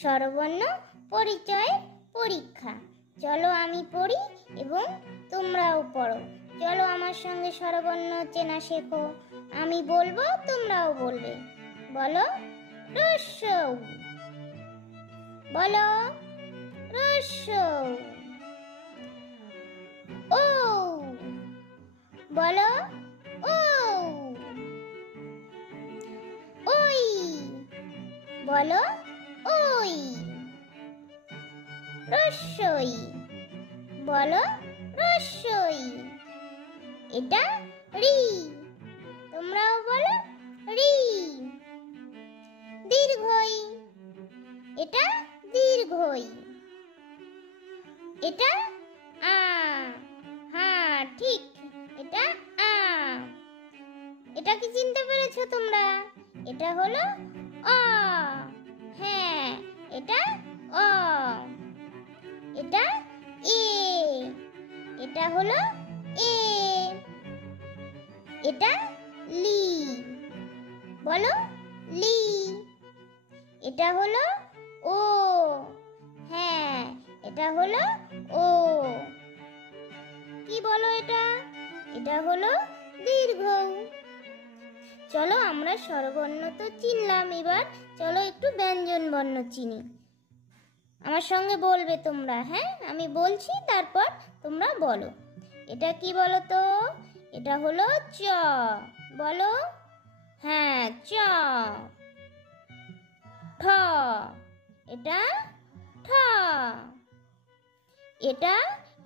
স্বরবর্ণ পরিচয়ের পরীক্ষা। চলো আমি পড়ি এবং তোমরাও পড়ো। চলো আমার সঙ্গে স্বরবর্ণ চেনা শেখো। আমি বলবো, তোমরাও বলবে। বলো রস্যৌ। বলো রস্যৌ। ও। বলো ও। ওই। বলো ওই। রস্যই। বলো রস্যই। এটা রি। তোমরাও বলো রি। দীর্ঘই। এটা দীর্ঘই। এটা আ। হ্যাঁ ঠিক, এটা আ। এটা কি চিনতে পেরেছো তোমরা? এটা হলো অ। হ্যাঁ, এটা অ। এটা এ। এটা হলো এ। এটা লি। বলো লি। এটা হলো ও। হ্যাঁ, এটা হলো ও। কি বলো এটা? এটা হলো দীর্ঘ। চলো আমরা স্বরবর্ণ তো চিনলাম, এবার চলো একটু ব্যঞ্জন বর্ণ চিনি। আমার সঙ্গে বলবে তোমরা, হ্যাঁ? আমি বলছি, তারপর তোমরা বলো। এটা কি বলো তো? এটা হলো চ। বলো। হ্যাঁ, চ। ঠ। এটা ঠ।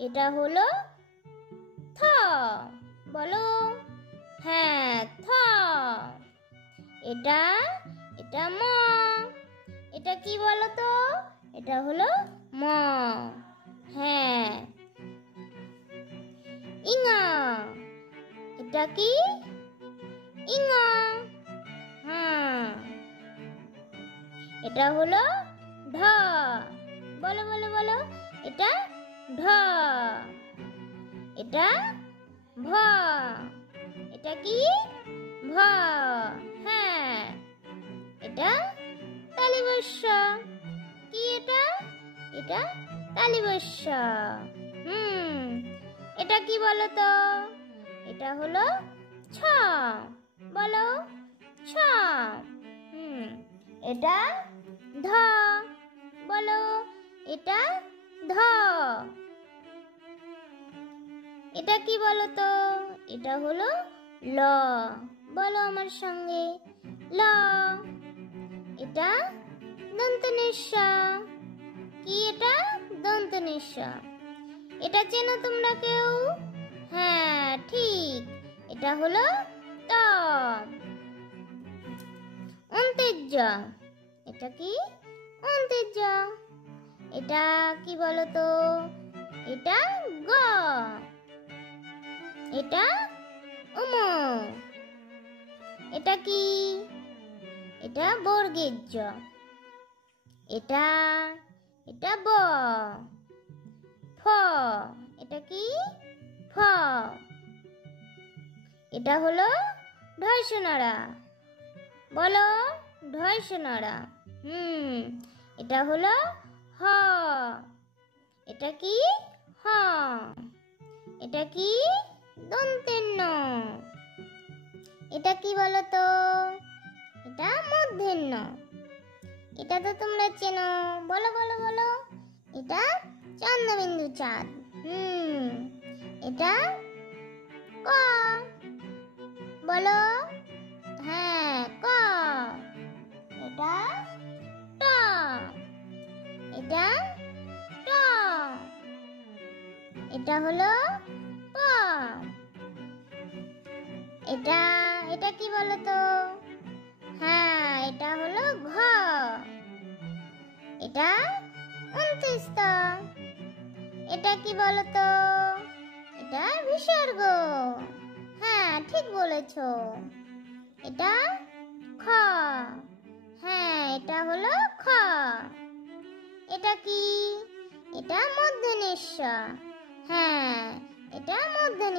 এটা হলো থ। বলো। হ্যাঁ, থ। এটা ম। এটা কি বলো তো? এটা হলো ম। হ্যাঁ। ইঙা। এটা কি? ইঙা। হ্যাঁ। এটা হলো ঢ। বলো বলো বলো। এটা ঢ। এটা ভ। এটা কি? ভ। হ্যাঁ। এটা তালিবস্য। কি এটা? এটা তালিবস্য। এটা কি বলো তো? এটা হলো ছ। বলো ছ। এটা ধ। বলো। এটা ধ। এটা কি বলো তো? এটা হলো ল। বলো আমার সঙ্গে, ল। এটা দন্তনিঃস। কি এটা? দন্তনিঃস। এটা চেনো তোমরা কেউ? হ্যাঁ ঠিক, এটা হলো ত। অন্ত্যেজ্য। এটা কি? অন্ত্যেজ্য। এটা কি বলো তো? এটা গ। এটা উম। এটা কি? এটা বর্গের। এটা ব। ফ। এটা কি? ফ। এটা হলো ঢয়সনড়া। বলো ঢয়সনড়া। এটা হলো হ। এটা কি? হ। এটা কি? দন্তের ন। এটা কি বলো তো? এটা মূর্ধন্য ন। এটা তো তোমরা চেনো। বলো বলো বলো। এটা চন্দ্রবিন্দু চাঁদ। এটা ক। বলো। হ্যাঁ, ক। এটা ট। এটা ট। এটা হলো প। এটা কি বলো তো? হ্যাঁ, এটা হলো ঘ। এটা অন্ত্যেষ্ঠ। এটা কি বলো তো? এটা বিসর্গ। হ্যাঁ ঠিক বলেছো। এটা খ। হ্যাঁ, এটা হলো খ। এটা কি? এটা মূর্ধন্য। হ্যাঁ, এটা মূর্ধন্য।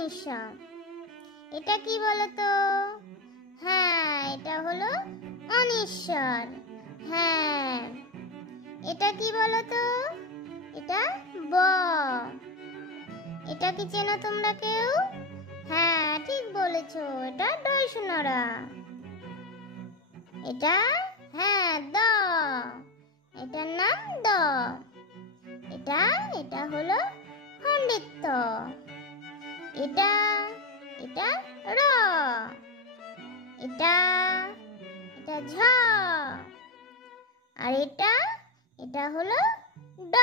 এটা কি বলো তো? হ্যাঁ, এটা হলো অনিশ্বর। হ্যাঁ, এটা কি বলো তো? এটা ব। এটা কি চেনো তোমরা কেউ? হ্যাঁ, ঠিক বলেছো, এটা ডয় সোনারা। এটা হ্যাঁ দ। এটার নাম দ। এটা এটা হলো খণ্ডিত। এটা এটা র। এটা এটা ঝ। আর এটা এটা হলো ড।